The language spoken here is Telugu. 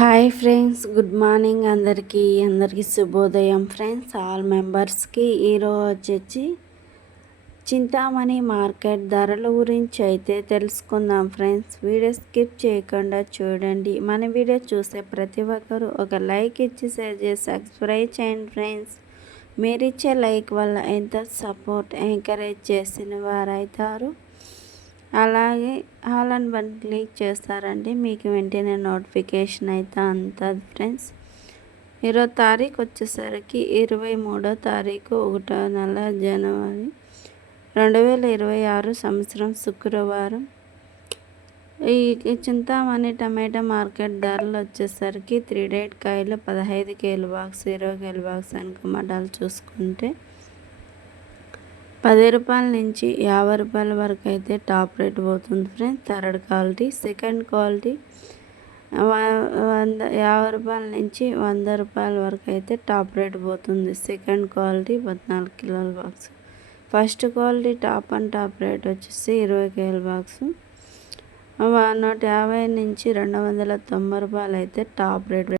హాయ్ ఫ్రెండ్స్ గుడ్ మార్నింగ్ అందరికీ అందరికీ శుభోదయం ఫ్రెండ్స్. ఆల్ మెంబర్స్కి ఈరోజు వచ్చేసి చింతామణి మార్కెట్ ధరల గురించి అయితే తెలుసుకుందాం ఫ్రెండ్స్. వీడియో స్కిప్ చేయకుండా చూడండి. మన వీడియో చూసే ప్రతి ఒక్కరు ఒక లైక్ ఇచ్చి షేర్ చేసి సబ్స్క్రైబ్ చేయండి ఫ్రెండ్స్. మీరు ఇచ్చే లైక్ వల్ల ఎంత సపోర్ట్ ఎంకరేజ్ చేసిన వారైతారు. అలాగే ఆల్ అండ్ బన్ క్లిక్ చేస్తారంటే మీకు వెంటనే నోటిఫికేషన్ అయితే అందుతుంది ఫ్రెండ్స్. ఇరవై తారీఖు వచ్చేసరికి ఇరవై మూడో తారీఖు ఒకటో నెల జనవరి రెండు వేల ఇరవై ఆరు సంవత్సరం శుక్రవారం. ఈ చింతామణి టమాటా మార్కెట్ ధరలు వచ్చేసరికి త్రీ డేట్ కాయలు పదహైదు కేలు బాక్స్ ఇరవై కేలు బాక్స్ అనుకమటాలు చూసుకుంటే పది రూపాయల నుంచి యాభై రూపాయల వరకు అయితే టాప్ రేట్ పోతుంది friends. Third quality second quality. వంద యాభై రూపాయల నుంచి వంద రూపాయల వరకు అయితే టాప్ రేట్ పోతుంది. సెకండ్ క్వాలిటీ పద్నాలుగు కిలోల box. First quality top and top rate వచ్చేసి ఇరవై కేల బాక్స్. నూట యాభై నుంచి రెండు వందల తొంభై రూపాయలు అయితే టాప్ రేట్